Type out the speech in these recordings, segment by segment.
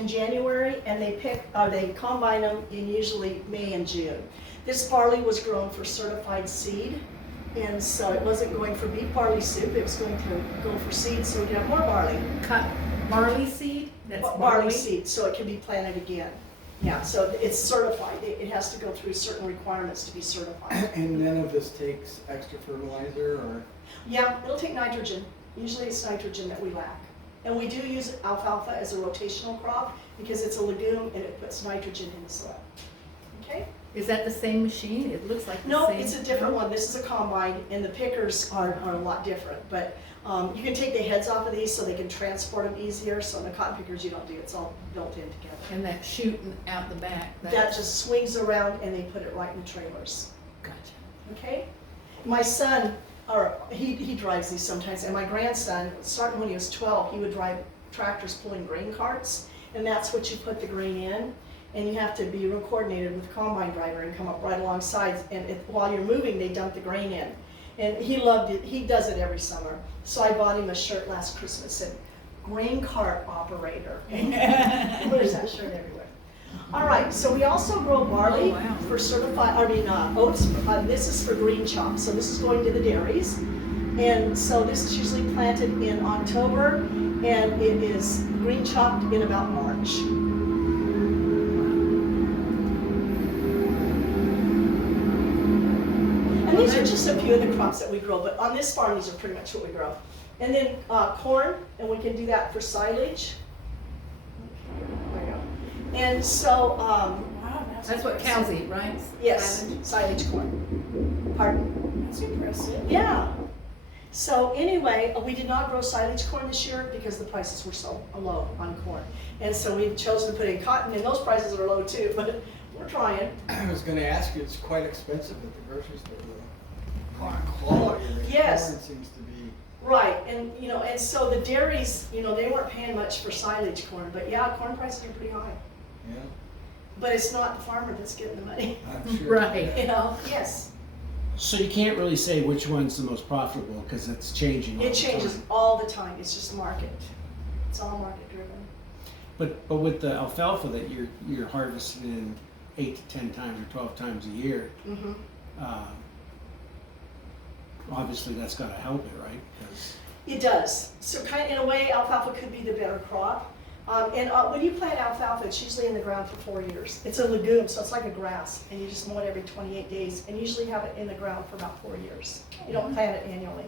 in January, and they combine them in usually May and June. This barley was grown for certified seed, and so it wasn't going for beef barley soup, it was going to go for seed so we could have more barley. Cut barley seed? That's Barley seed, so it can be planted again. Yeah, so it's certified. It has to go through certain requirements to be certified. And none of this takes extra fertilizer, or? Yeah, it'll take nitrogen. Usually it's nitrogen that we lack. And we do use alfalfa as a rotational crop because it's a legume and it puts nitrogen in the soil. Okay? Is that the same machine? It looks like the No, same. it's a different one. This is a combine, and the pickers are a lot different. But you can take the heads off of these so they can transport them easier. So in the cotton pickers, you don't do it. It's all built in together. And that shooting out the back. That just swings around, and they put it right in the trailers. Gotcha. Okay? My son, he drives these sometimes, and my grandson, starting when he was 12, he would drive tractors pulling grain carts, and that's what you put the grain in. And you have to be real coordinated with the combine driver and come up right alongside, and while you're moving, they dump the grain in. And he loved it. He does it every summer. So I bought him a shirt last Christmas that said, grain cart operator. There's that shirt everywhere. All right, so we also grow barley for oats. This is for green chop, so this is going to the dairies. And so this is usually planted in October, and it is green chopped in about March. And these are just a few of the crops that we grow, but on this farm, these are pretty much what we grow. And then corn, and we can do that for silage. There you go. And so, That's what cows eat, right? yes, silage corn. Pardon? That's impressive. Yeah. So anyway, we did not grow silage corn this year because the prices were so low on corn. And so we've chosen to put in cotton, and those prices are low too, but we're trying. I was gonna ask you, it's quite expensive at the grocery store, the quality of the Yes. corn seems to be. Right, and and so the dairies, they weren't paying much for silage corn, but yeah, corn prices are pretty high. Yeah, But it's not the farmer that's getting the money. I'm sure. Right. Yes. So you can't really say which one's the most profitable because it's changing all It the changes time. all the time. It's just market. It's all market driven. But with the alfalfa that you're harvesting in 8 to 10 times or 12 times a year, Mm-hmm. obviously that's got to help it, right? 'Cause It does. So kind of in a way, alfalfa could be the better crop. And when you plant alfalfa, it's usually in the ground for 4 years. It's a legume, so it's like a grass, and you just mow it every 28 days, and usually have it in the ground for about 4 years. You don't plant it annually.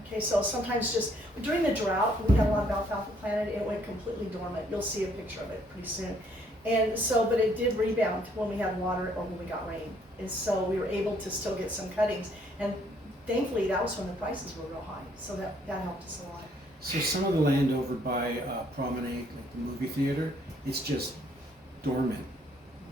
Okay, so sometimes just, during the drought, we had a lot of alfalfa planted, it went completely dormant. You'll see a picture of it pretty soon. And so, but it did rebound when we had water or when we got rain. And so we were able to still get some cuttings. And thankfully, that was when the prices were real high, so that helped us a lot. So some of the land over by Promenade, like the movie theater, it's just dormant.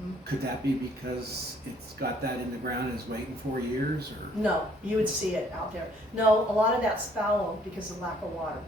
Mhm. Could that be because it's got that in the ground and is waiting 4 years, or? No, you would see it out there. No, a lot of that's fallow because of lack of water.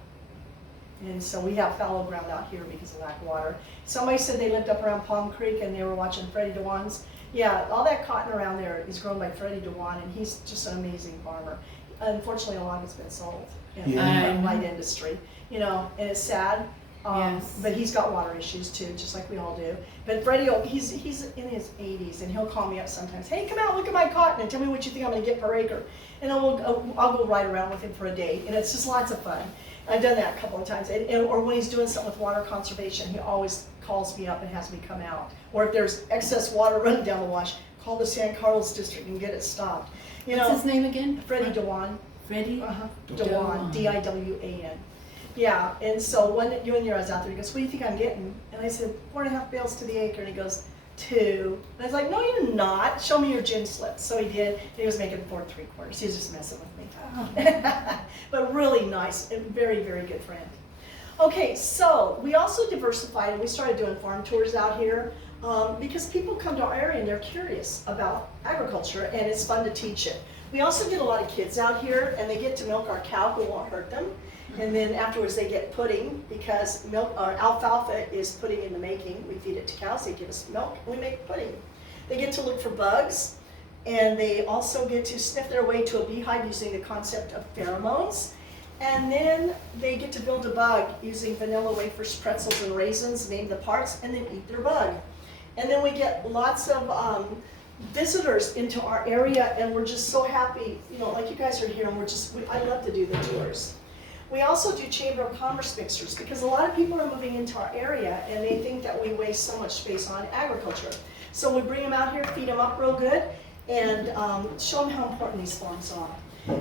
And so we have fallow ground out here because of lack of water. Somebody said they lived up around Palm Creek and they were watching Freddie DeWan's. Yeah, all that cotton around there is grown by Freddie DeWan, and he's just an amazing farmer. Unfortunately, a lot of it's been sold in Yeah. the light industry, and it's sad. Yes. But he's got water issues too, just like we all do. But Freddie, he's in his 80s, and he'll call me up sometimes. Hey, come out, look at my cotton, and tell me what you think I'm going to get per acre. And I'll go ride around with him for a day, and it's just lots of fun. I've done that a couple of times. Or when he's doing something with water conservation, he always calls me up and has me come out. Or if there's excess water running down the wash, call the San Carlos district and get it stopped. What's his name again? Freddie DeWan. Freddie? DeWan, D-I-W-A-N. Yeah, and so one year I was out there, he goes, what do you think I'm getting? And I said, 4.5 bales to the acre. And he goes, 2. And I was like, no, you're not. Show me your gin slip. So he did. And he was making 4 3/4. He was just messing with me. But really nice and very, very good friend. Okay, so we also diversified and we started doing farm tours out here because people come to our area and they're curious about agriculture and it's fun to teach it. We also get a lot of kids out here and they get to milk our cow who won't hurt them. And then afterwards they get pudding because alfalfa is pudding in the making. We feed it to cows, they give us milk, and we make pudding. They get to look for bugs, and they also get to sniff their way to a beehive using the concept of pheromones. And then they get to build a bug using vanilla wafers, pretzels, and raisins, name the parts, and then eat their bug. And then we get lots of visitors into our area, and we're just so happy, you know, like you guys are here, and I love to do the tours. We also do Chamber of Commerce mixers, because a lot of people are moving into our area, and they think that we waste so much space on agriculture. So we bring them out here, feed them up real good, and show them how important these farms are.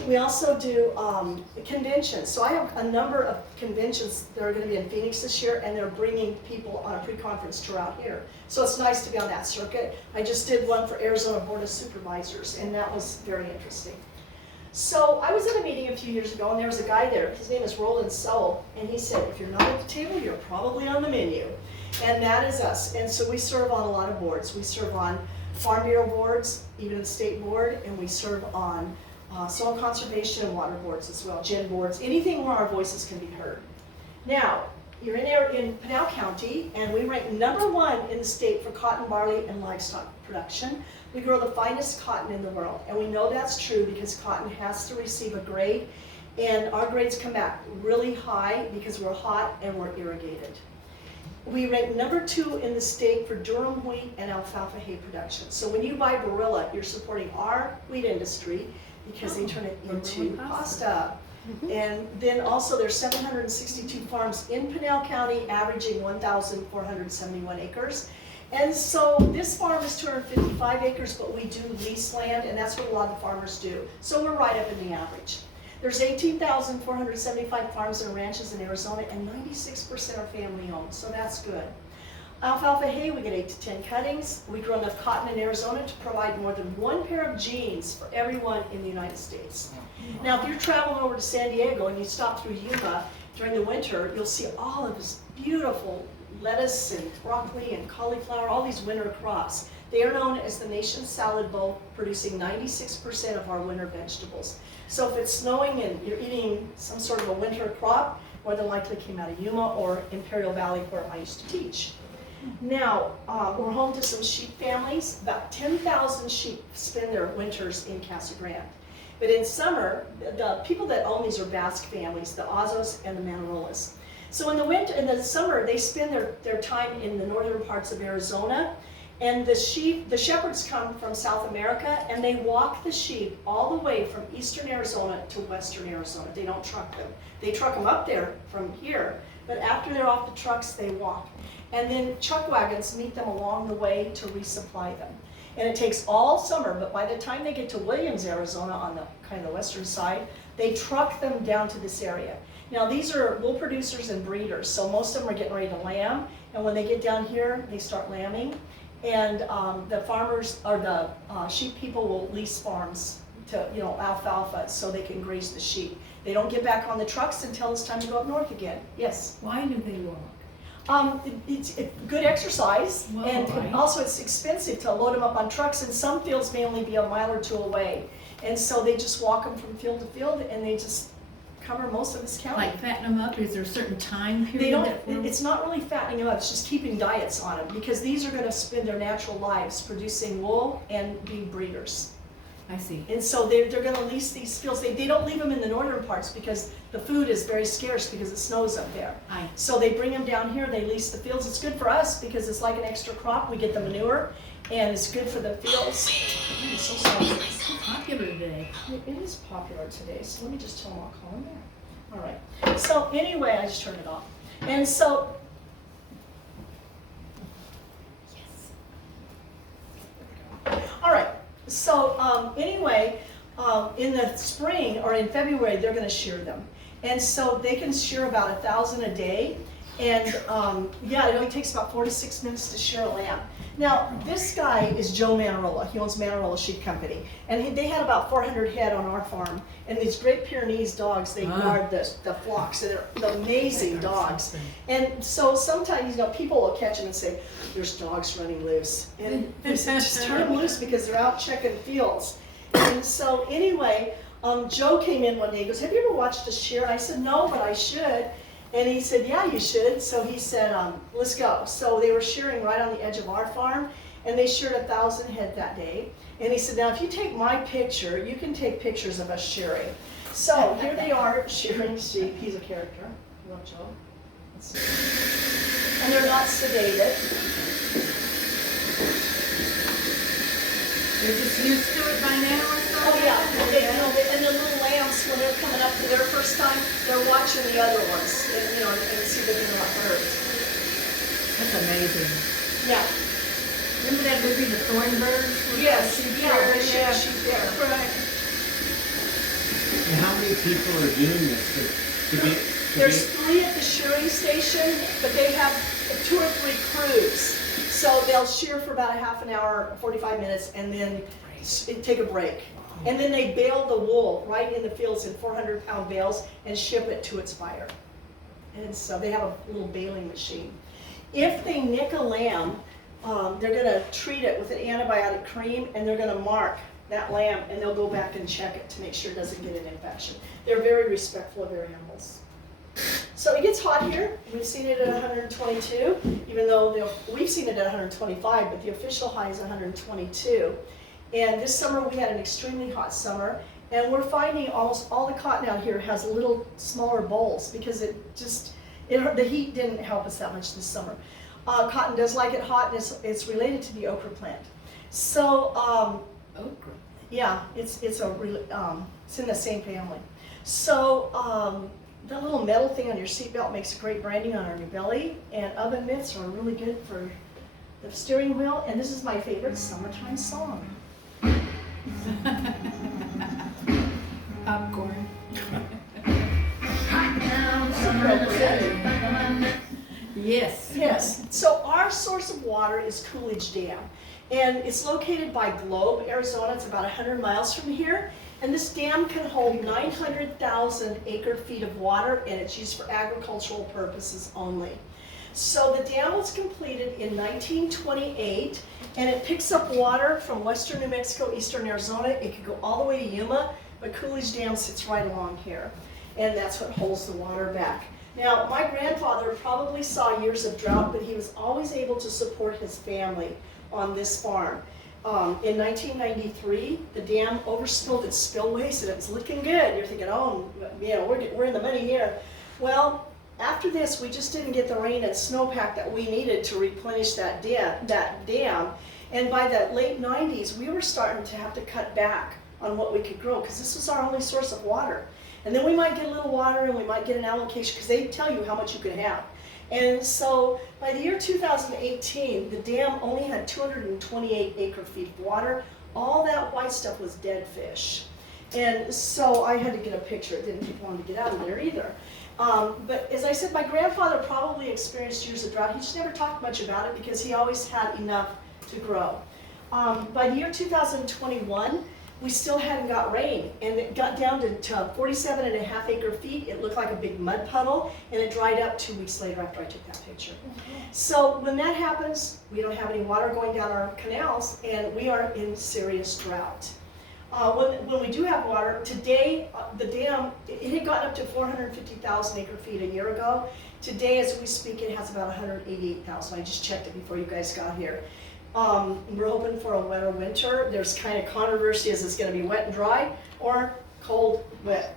We also do conventions. So I have a number of conventions that are going to be in Phoenix this year, and they're bringing people on a pre-conference tour out here. So it's nice to be on that circuit. I just did one for Arizona Board of Supervisors, and that was very interesting. So I was at a meeting a few years ago, and there was a guy there. His name is Roland Sowell, and he said, if you're not at the table, you're probably on the menu. And that is us. And so we serve on a lot of boards. We serve on Farm Bureau boards, even the state board, and we serve on soil conservation and water boards as well, gen boards, anything where our voices can be heard. Now, you're in Pinal County, and we rank #1 in the state for cotton, barley, and livestock production. We grow the finest cotton in the world, and we know that's true because cotton has to receive a grade, and our grades come back really high because we're hot and we're irrigated. We rank #2 in the state for durum wheat and alfalfa hay production. So when you buy Barilla, you're supporting our wheat industry because they turn it into pasta. And then also there's 762 farms in Pinal County, averaging 1,471 acres. And so this farm is 255 acres, but we do lease land, and that's what a lot of the farmers do. So we're right up in the average. There's 18,475 farms and ranches in Arizona, and 96% are family owned, so that's good. Alfalfa hay, we get 8 to 10 cuttings. We grow enough cotton in Arizona to provide more than 1 pair of jeans for everyone in the United States. Now, if you're traveling over to San Diego and you stop through Yuma during the winter, you'll see all of this beautiful lettuce and broccoli and cauliflower, all these winter crops. They are known as the nation's salad bowl, producing 96% of our winter vegetables. So if it's snowing and you're eating some sort of a winter crop, more than likely came out of Yuma or Imperial Valley, where I used to teach. Now, we're home to some sheep families. About 10,000 sheep spend their winters in Casa Grande. But in summer, the people that own these are Basque families, the Azos and the Manarolas. So in the summer, they spend their time in the northern parts of Arizona, and the shepherds come from South America, and they walk the sheep all the way from eastern Arizona to western Arizona. They don't truck them. They truck them up there from here, but after they're off the trucks, they walk. And then chuck wagons meet them along the way to resupply them. And it takes all summer, but by the time they get to Williams, Arizona, on the kind of the western side, they truck them down to this area. Now these are wool producers and breeders, so most of them are getting ready to lamb, and when they get down here, they start lambing. And the farmers, or the sheep people will lease farms to, alfalfa, so they can graze the sheep. They don't get back on the trucks until it's time to go up north again. Yes? Why do they walk? It's good exercise, Well, and right. also it's expensive to load them up on trucks, and some fields may only be a mile or 2 away. And so they just walk them from field to field, and they just cover most of this county. Like fatten them up? Is there a certain time period? They don't, that we're- it's not really fattening them up, it's just keeping diets on them, because these are gonna spend their natural lives producing wool and being breeders. I see. And so they're gonna lease these fields. They don't leave them in the northern parts because the food is very scarce because it snows up there. So they bring them down here, they lease the fields. It's good for us because it's like an extra crop. We get the manure, and it's good for the fields. I'm so sorry. It's so popular today. It is popular today, so let me just tell them I'll call them back. All right. So anyway, I just turned it off. And so, all right. So anyway, in the spring or in February, they're going to shear them. And so they can shear about 1,000 a day. And yeah, it only takes about 4 to 6 minutes to shear a lamb. Now, this guy is Joe Manarola. He owns Manarola Sheep Company. And they had about 400 head on our farm. And these Great Pyrenees dogs, they guard the flocks. And they're amazing dogs. And so sometimes, people will catch them and say, there's dogs running loose. And they say, just turn them loose because they're out checking fields. And so anyway, Joe came in one day. He goes, have you ever watched a shear? And I said, no, but I should. And he said, yeah, you should. So he said, let's go. So they were shearing right on the edge of our farm, and they sheared 1,000 head that day. And he said, now if you take my picture, you can take pictures of us shearing. So here they are shearing sheep. He's a character. You want Joe? Let's see. And they're not sedated. They're just used to it by now or something? Oh yeah, and the little lambs, when they're coming up for their first time, they're watching the other ones, and see that they're not hurt. That's amazing. Yeah. Remember that movie, The Thorn Birds? Yes. Sheep Yeah. there? Yeah. Sheep there. Right. And how many people are doing this to be? There's 3 at the shearing station, but they have 2 or 3 crews. So they'll shear for about a half an hour, 45 minutes, and then take a break. And then they bale the wool right in the fields in 400-pound bales and ship it to its buyer. And so they have a little baling machine. If they nick a lamb, they're going to treat it with an antibiotic cream, and they're going to mark that lamb, and they'll go back and check it to make sure it doesn't get an infection. They're very respectful of their animals. So it gets hot here. We've seen it at 122, even though we've seen it at 125, but the official high is 122. And this summer we had an extremely hot summer, and we're finding almost all the cotton out here has little smaller bolls because the heat didn't help us that much this summer. Cotton does like it hot, and it's related to the okra plant. So Okra. yeah, it's in the same family. So that little metal thing on your seatbelt makes great branding on your belly, and oven mitts are really good for the steering wheel. And this is my favorite summertime song. Popcorn. Yes. Yes. So our source of water is Coolidge Dam, and it's located by Globe, Arizona. It's about 100 miles from here. And this dam can hold 900,000 acre-feet of water, and it's used for agricultural purposes only. So the dam was completed in 1928, and it picks up water from western New Mexico, eastern Arizona. It could go all the way to Yuma, but Coolidge Dam sits right along here, and that's what holds the water back. Now, my grandfather probably saw years of drought, but he was always able to support his family on this farm. In 1993, the dam overspilled its spillways, and it was looking good. You're thinking, oh, we're in the money here. Well, after this, we just didn't get the rain and snowpack that we needed to replenish that dam. And by the late 90s, we were starting to have to cut back on what we could grow, because this was our only source of water. And then we might get a little water, and we might get an allocation, because they tell you how much you could have. And so by the year 2018, the dam only had 228 acre-feet of water. All that white stuff was dead fish. And so I had to get a picture. It didn't take long to get out of there either. But as I said, my grandfather probably experienced years of drought. He just never talked much about it because he always had enough to grow. By the year 2021, we still hadn't got rain, and it got down to 47 and a half acre feet. It looked like a big mud puddle, and it dried up 2 weeks later after I took that picture. So when that happens, we don't have any water going down our canals, and we are in serious drought. When we do have water, today the dam, it had gotten up to 450,000 acre feet a year ago. Today, as we speak, it has about 188,000. I just checked it before you guys got here. We're hoping for a wetter winter. There's kind of controversy as it's going to be wet and dry, or cold, wet,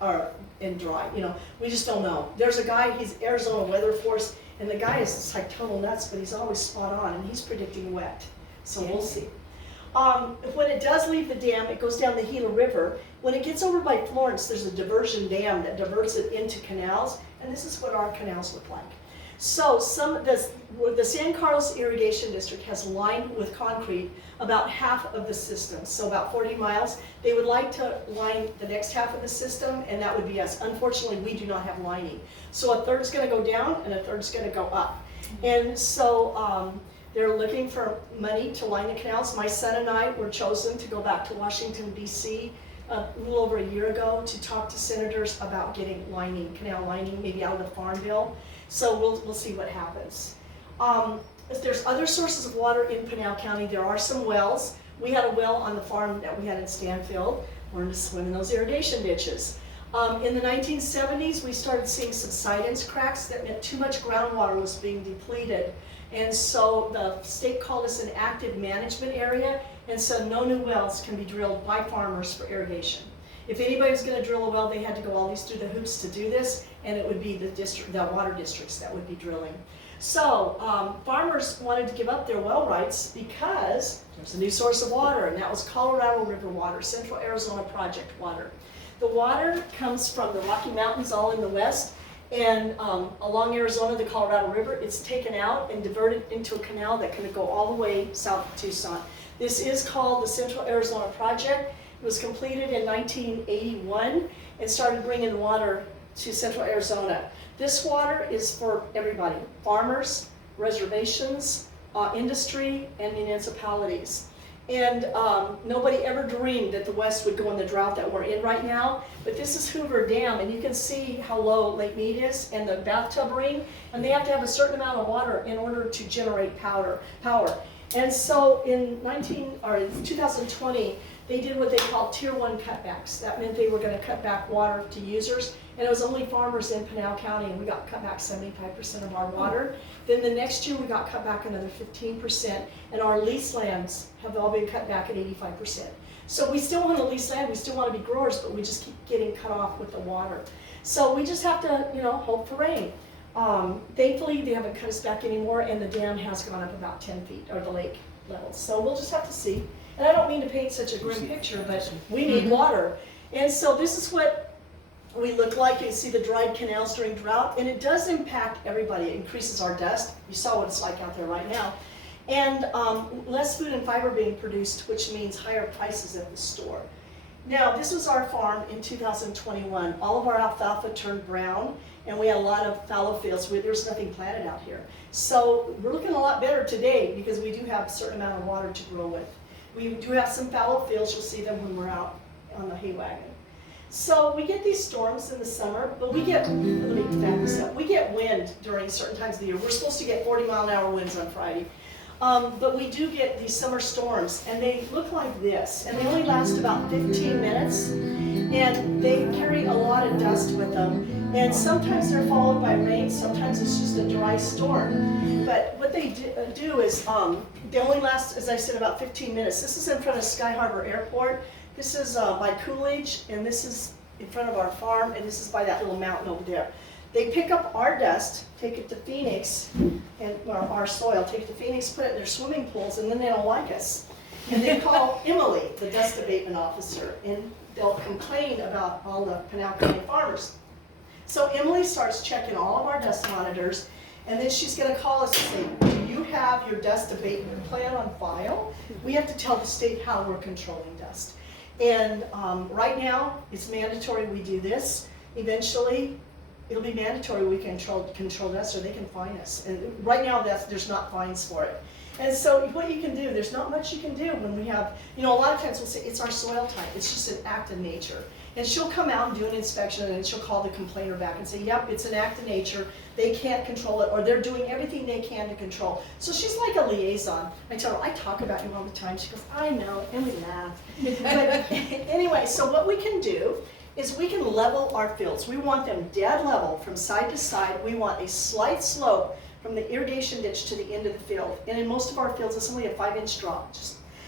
and dry. We just don't know. There's a guy, he's Arizona Weather Force, and the guy is like total nuts, but he's always spot on, and he's predicting wet. So we'll see. When it does leave the dam, it goes down the Gila River. When it gets over by Florence, there's a diversion dam that diverts it into canals, and this is what our canals look like. So the San Carlos Irrigation District has lined with concrete about half of the system, so about 40 miles. They would like to line the next half of the system, and that would be us. Unfortunately, we do not have lining. So a third's going to go down, and a third's going to go up. And so they're looking for money to line the canals. My son and I were chosen to go back to Washington, D.C. A little over a year ago to talk to senators about getting lining, canal lining, maybe out of the Farm Bill. So we'll see what happens. If there's other sources of water in Pinal County, there are some wells. We had a well on the farm that we had in Stanfield. Learned to swim in those irrigation ditches. In the 1970s, we started seeing subsidence cracks. That meant too much groundwater was being depleted. And so the state called us an active management area, and so no new wells can be drilled by farmers for irrigation. If anybody was gonna drill a well, they had to go all these through the hoops to do this, and it would be the water districts that would be drilling. So, farmers wanted to give up their well rights because there's a new source of water, and that was Colorado River water, Central Arizona Project water. The water comes from the Rocky Mountains all in the west, and along Arizona, the Colorado River, it's taken out and diverted into a canal that can go all the way south of Tucson. This is called the Central Arizona Project. It was completed in 1981 and started bringing water to Central Arizona. This water is for everybody, farmers, reservations, industry, and municipalities. And nobody ever dreamed that the West would go in the drought that we're in right now. But this is Hoover Dam, and you can see how low Lake Mead is and the bathtub ring. And they have to have a certain amount of water in order to generate power. And so in 2020, they did what they called Tier 1 cutbacks. That meant they were going to cut back water to users. And it was only farmers in Pinal County, and we got cut back 75% of our water. Then the next year we got cut back another 15%, and our lease lands have all been cut back at 85%. So we still want to lease land, we still want to be growers, but we just keep getting cut off with the water. So we just have to, hope for rain. Thankfully, they haven't cut us back anymore, and the dam has gone up about 10 feet, or the lake levels. So we'll just have to see. And I don't mean to paint such a grim picture, but we need water. And so this is what we look like. You can see the dried canals during drought, and it does impact everybody. It increases our dust. You saw what it's like out there right now. And less food and fiber being produced, which means higher prices at the store. Now, this was our farm in 2021. All of our alfalfa turned brown, and we had a lot of fallow fields where there's nothing planted out here. So we're looking a lot better today because we do have a certain amount of water to grow with. We do have some fallow fields. You'll see them when we're out on the hay wagon. So we get these storms in the summer, but we get, let me back this up, we get wind during certain times of the year. We're supposed to get 40-mile-an-hour winds on Friday. But we do get these summer storms, and they look like this, and they only last about 15 minutes, and they carry a lot of dust with them. And sometimes they're followed by rain, sometimes it's just a dry storm. But what they do is, they only last, as I said, about 15 minutes. This is in front of Sky Harbor Airport. This is by Coolidge, and this is in front of our farm, and this is by that little mountain over there. They pick up our dust, take it to Phoenix, and our soil, take it to Phoenix, put it in their swimming pools, and then they don't like us. And they call Emily, the dust abatement officer, and they'll complain about all the Pinal County farmers. So Emily starts checking all of our dust monitors, and then she's going to call us and say, do you have your dust abatement plan on file? We have to tell the state how we're controlling dust. And right now, it's mandatory we do this. Eventually, it'll be mandatory we control dust, or they can fine us. And right now, there's not fines for it. And so what you can do, there's not much you can do when we have, a lot of times we'll say it's our soil type. It's just an act of nature. And she'll come out and do an inspection, and she'll call the complainer back and say, yep, it's an act of nature. They can't control it, or they're doing everything they can to control. So she's like a liaison. I tell her, I talk about you all the time. She goes, I know, and we laugh. But anyway, so what we can do is we can level our fields. We want them dead level from side to side. We want a slight slope from the irrigation ditch to the end of the field. And in most of our fields, it's only a 5-inch drop.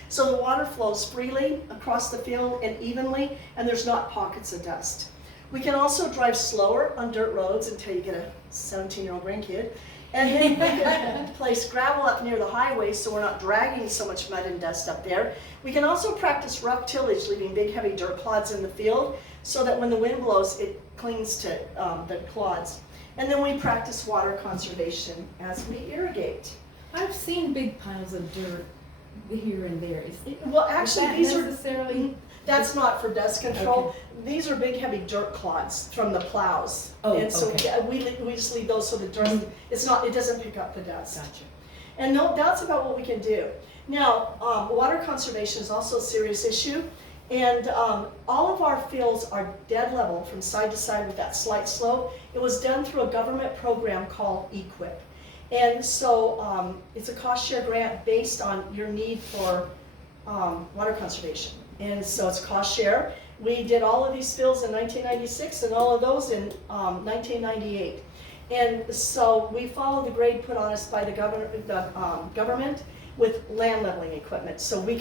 So the water flows freely across the field and evenly, and there's not pockets of dust. We can also drive slower on dirt roads until you get a 17-year-old grandkid. And then we can place gravel up near the highway so we're not dragging so much mud and dust up there. We can also practice rough tillage, leaving big heavy dirt clods in the field so that when the wind blows, it clings to the clods. And then we practice water conservation as we irrigate. I've seen big piles of dirt here and there. Well, actually, is these that are necessarily. That's not for dust control. Okay. These are big, heavy dirt clods from the plows. Oh, and so okay. we just leave those so the dirt, it doesn't pick up the dust. Gotcha. And no, that's about what we can do. Now, water conservation is also a serious issue. And all of our fields are dead level from side to side with that slight slope. It was done through a government program called EQIP. And so it's a cost share grant based on your need for water conservation. And so it's cost share. We did all of these fields in 1996 and all of those in 1998. And so we follow the grade put on us by the government with land leveling equipment. So we